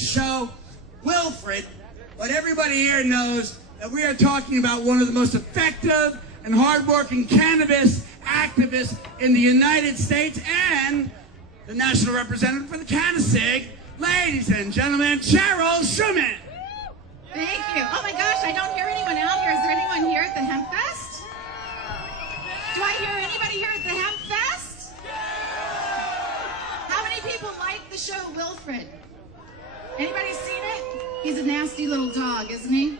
next show, Wilfred. But everybody here knows that we are talking about one of the most effective and hardworking cannabis activists in the United States and the national representative for the CannaCig, ladies and gentlemen, Cheryl Shuman. Thank you. Oh my gosh, I don't hear anyone out here. Is there anyone here at the Hempfest? Do I hear anybody here at the Hempfest? How many people like the show Wilfred? Anybody seen it? He's a nasty little dog, isn't he?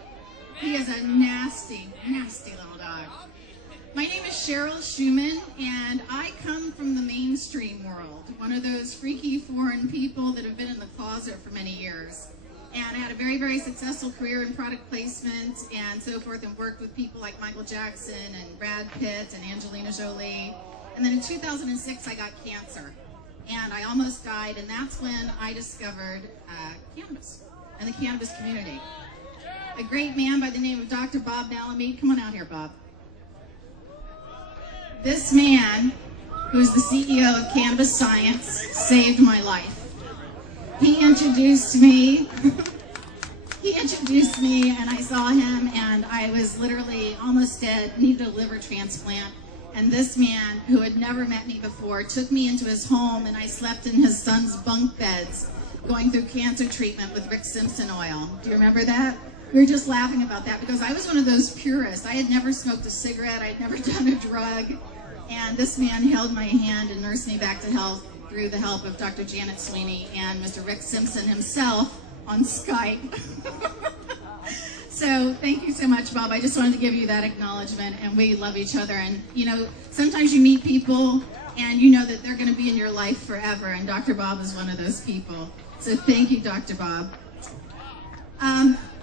He is a nasty, nasty little dog. My name is Cheryl Shuman, and I come from the mainstream world, one of those freaky foreign people that have been in the closet for many years. And I had a very, very successful career in product placement and so forth, and worked with people like Michael Jackson and Brad Pitt and Angelina Jolie. And then in 2006, I got cancer, and I almost died, and that's when I discovered cannabis and the cannabis community. A great man by the name of Dr. Bob Malamede. Come on out here, Bob. This man, who's the CEO of Cannabis Science, saved my life. He introduced me, and I saw him, and I was literally almost dead, needed a liver transplant. And this man, who had never met me before, took me into his home, and I slept in his son's bunk beds, going through cancer treatment with Rick Simpson oil. Do you remember that? We were just laughing about that because I was one of those purists. I had never smoked a cigarette, I had never done a drug, and this man held my hand and nursed me back to health through the help of Dr. Janet Sweeney and Mr. Rick Simpson himself on Skype. So thank you so much, Bob. I just wanted to give you that acknowledgement, and we love each other. And you know, sometimes you meet people and you know that they're going to be in your life forever, and Dr. Bob is one of those people. So thank you, Dr. Bob.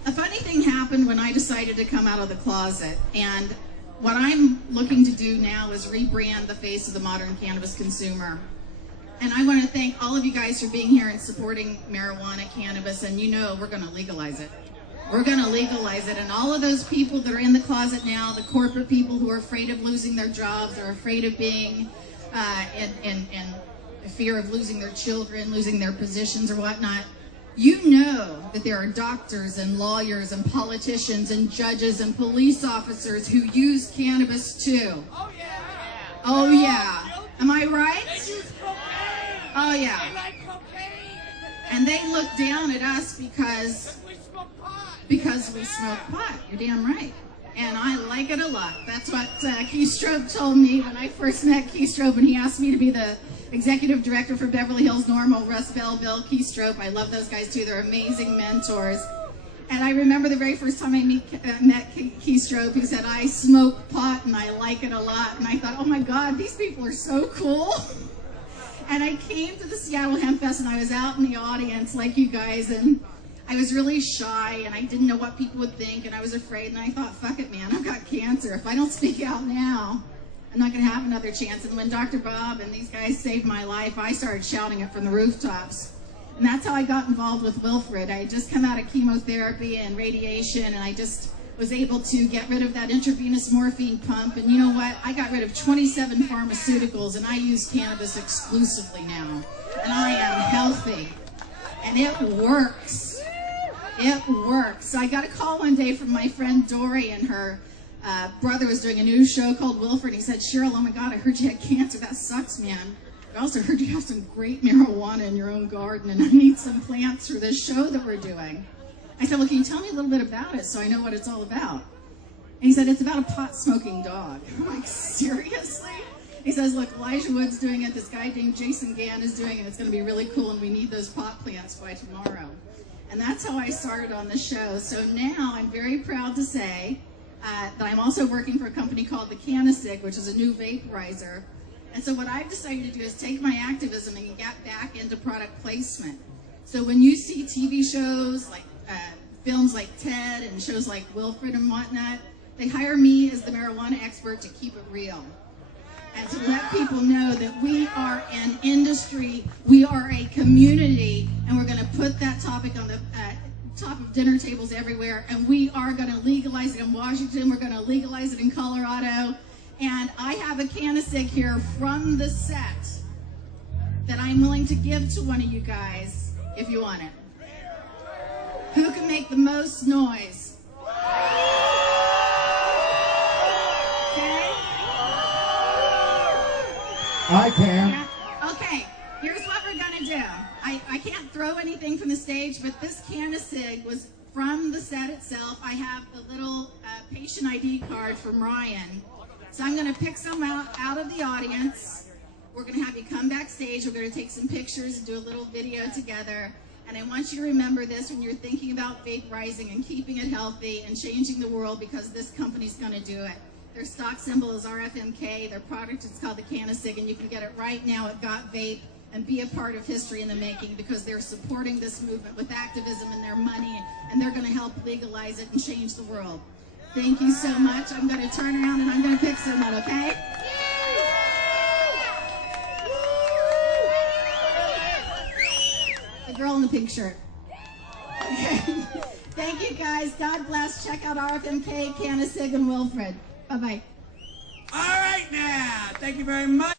A funny thing happened when I decided to come out of the closet, and what I'm looking to do now is rebrand the face of the modern cannabis consumer. And I want to thank all of you guys for being here and supporting marijuana, cannabis, and you know we're going to legalize it. We're going to legalize it, and all of those people that are in the closet now, the corporate people who are afraid of losing their jobs, or afraid of being in fear of losing their children, losing their positions or whatnot, you know that there are doctors and lawyers and politicians and judges and police officers who use cannabis too. Oh yeah! Oh yeah! Am I right? They use cocaine! Oh yeah! They like cocaine! And they look down at us because we smoke pot! Because we smoke pot. You're damn right. And I like it a lot. That's what Keystrope told me when I first met Keystrope, and he asked me to be the executive director for Beverly Hills Normal, Russ Bell, Bill Keystrope. I love those guys too. They're amazing mentors. And I remember the very first time I met Keystrope, he said, I smoke pot and I like it a lot. And I thought, oh my God, these people are so cool. And I came to the Seattle Hempfest, and I was out in the audience like you guys, and I was really shy, and I didn't know what people would think, and I was afraid, and I thought, fuck it, man, I've got cancer. If I don't speak out now, I'm not going to have another chance. And when Dr. Bob and these guys saved my life, I started shouting it from the rooftops. And that's how I got involved with Wilfred. I had just come out of chemotherapy and radiation, and I just was able to get rid of that intravenous morphine pump. And you know what? I got rid of 27 pharmaceuticals, and I use cannabis exclusively now. And I am healthy. And it works. It works. I got a call one day from my friend Dory, and her brother was doing a new show called Wilfred. He said, Cheryl, oh my God, I heard you had cancer. That sucks, man. I also heard you have some great marijuana in your own garden, and I need some plants for this show that we're doing. I said, well, can you tell me a little bit about it so I know what it's all about? And he said, it's about a pot-smoking dog. I'm like, seriously? He says, look, Elijah Wood's doing it, this guy named Jason Gann is doing it, it's going to be really cool, and we need those pot plants by tomorrow. And that's how I started on the show. So now I'm very proud to say that I'm also working for a company called the CannaCig, which is a new vaporizer. And so what I've decided to do is take my activism and get back into product placement. So when you see TV shows, like films like Ted and shows like Wilfred and whatnot, they hire me as the marijuana expert to keep it real. And to let people know that we are an industry, we are a community, and we're going to put that topic on the top of dinner tables everywhere, and we are going to legalize it in Washington, we're going to legalize it in Colorado, and I have a CannaCig here from the set that I'm willing to give to one of you guys if you want it. Who can make the most noise? Okay? I can. Yeah. Okay, here's what we're going to do. I can't throw anything from the stage, but this CannaCig was from the set itself. I have the little patient ID card from Ryan. So I'm going to pick some out of the audience. We're going to have you come backstage. We're going to take some pictures and do a little video together. And I want you to remember this when you're thinking about vaporizing and keeping it healthy and changing the world, because this company's going to do it. Their stock symbol is RFMK. Their product is called the CannaCig, and you can get it right now at Got Vape and be a part of history in the making, because they're supporting this movement with activism and their money, and they're going to help legalize it and change the world. Thank you so much. I'm going to turn around and I'm going to pick someone, okay? The girl in the pink shirt. Okay. Thank you, guys. God bless. Check out RFMK, CannaCig, and Wilfred. Bye-bye. All right now. Thank you very much.